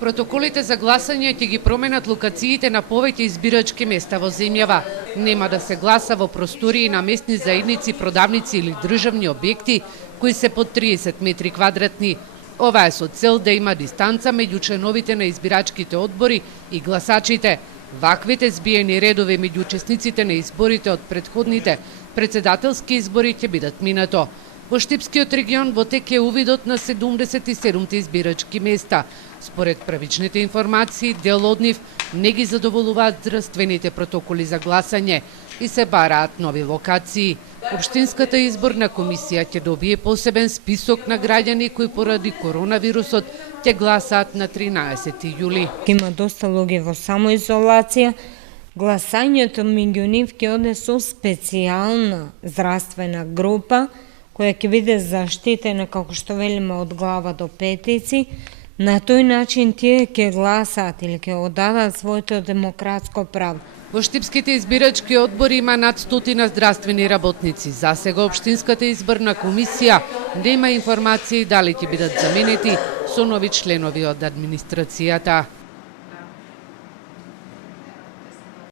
Протоколите за гласање ќе ги променат локациите на повеќе избирачки места во земјава. Нема да се гласа во простории на местни заедници, продавници или државни објекти кои се под 30 метри квадратни. Ова е со цел да има дистанца меѓу членовите на избирачките одбори и гласачите. Ваквите збиени редови меѓу учесниците на изборите од претходните председателски избори ќе бидат минато. Во Штипскиот регион во тек е увидот на 77 избирачки места. Според првичните информации, дел од нив не ги задоволуваат здравствените протоколи за гласање и се бараат нови локации. Општинската изборна комисија ќе добие посебен список на граѓани кои поради коронавирусот ќе гласаат на 13 јули. Има доста луѓе во самоизолација. Гласањето меѓу нив ќе оде со специјална здравствена група која ќе биде заштитена, како што велиме, од глава до петици. На тој начин тие ќе гласаат или ќе одадат своето демократско право. Во Штипските избирачки одбори има над 100 здравствени работници. Засега Општинската изборна комисија нема информации дали ќе бидат заменети со нови членови од администрацијата.